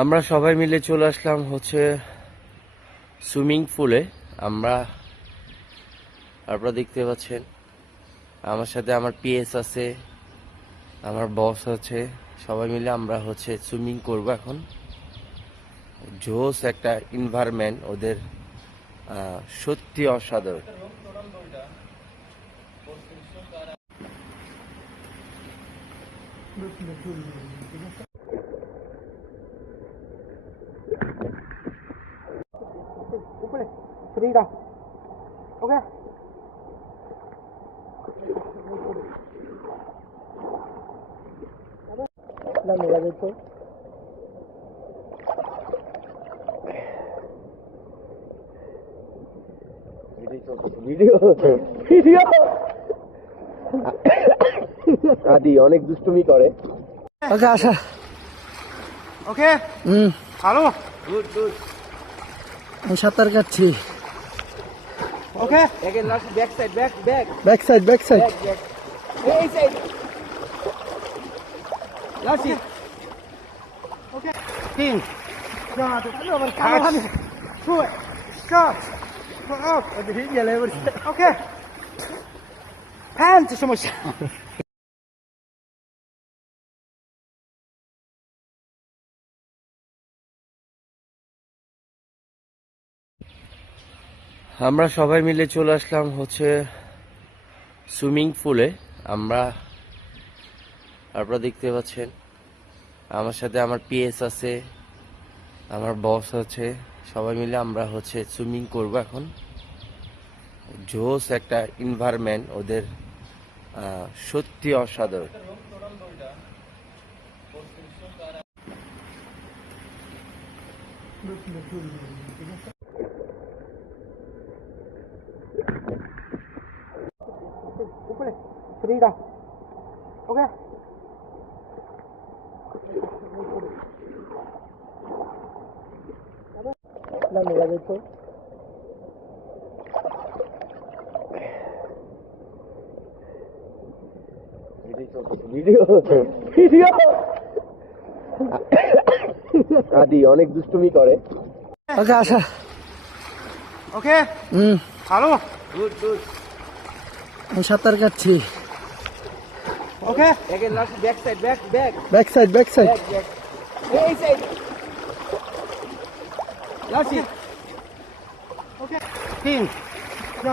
আমরা সবাই মিলে চলে আসলাম সুইমিং পুলে। আপনারা দেখতে পাচ্ছেন আমার সাথে আমার পিএস আছে, আমার বস আছে। সবাই মিলে আমরা সুইমিং করব এখন। জোস একটা এনভায়রনমেন্ট ওদের, সত্যি অসাধারণ। Frida. Okay. Dame la dejo. Video Adi অনেক দুষ্টুমি করে। ওকে আশা। ওকে। ভালো। Good good. আমি সাঁতার কাটছি। Okay. Again last back side, back side. এই সাইড। লাস্ট। ওকে। তিন। না, আবার কামানি। Through it. Start. Go out. Okay, hit level. Okay. Hand সমস্যা। আমরা সবাই মিলে চলে আসলাম সুইমিং পুলে। আপনারা দেখতে পাচ্ছেন আমার সাথে আমার পিএস আছে, আমার বস আছে। সবাই মিলে আমরা সুইমিং করব এখন। জোস একটা এনভায়রনমেন্ট ওদের, সত্যি অসাধারণ। Frida. Okay. Dame la dejo. Video Adi অনেক দুষ্টুমি করে। ওকে আশা। ওকে। ভালো। Good good. আমি সাঁতার কাটছি। Okay. Again last back side. Back side. এই সাইড। লাস্ট। ওকে। তিন। না,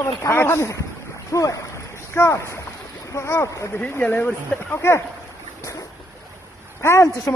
আবার কামানি। Through it. Start. Go out. Okay, hit level. Okay. Hand সমস্যা।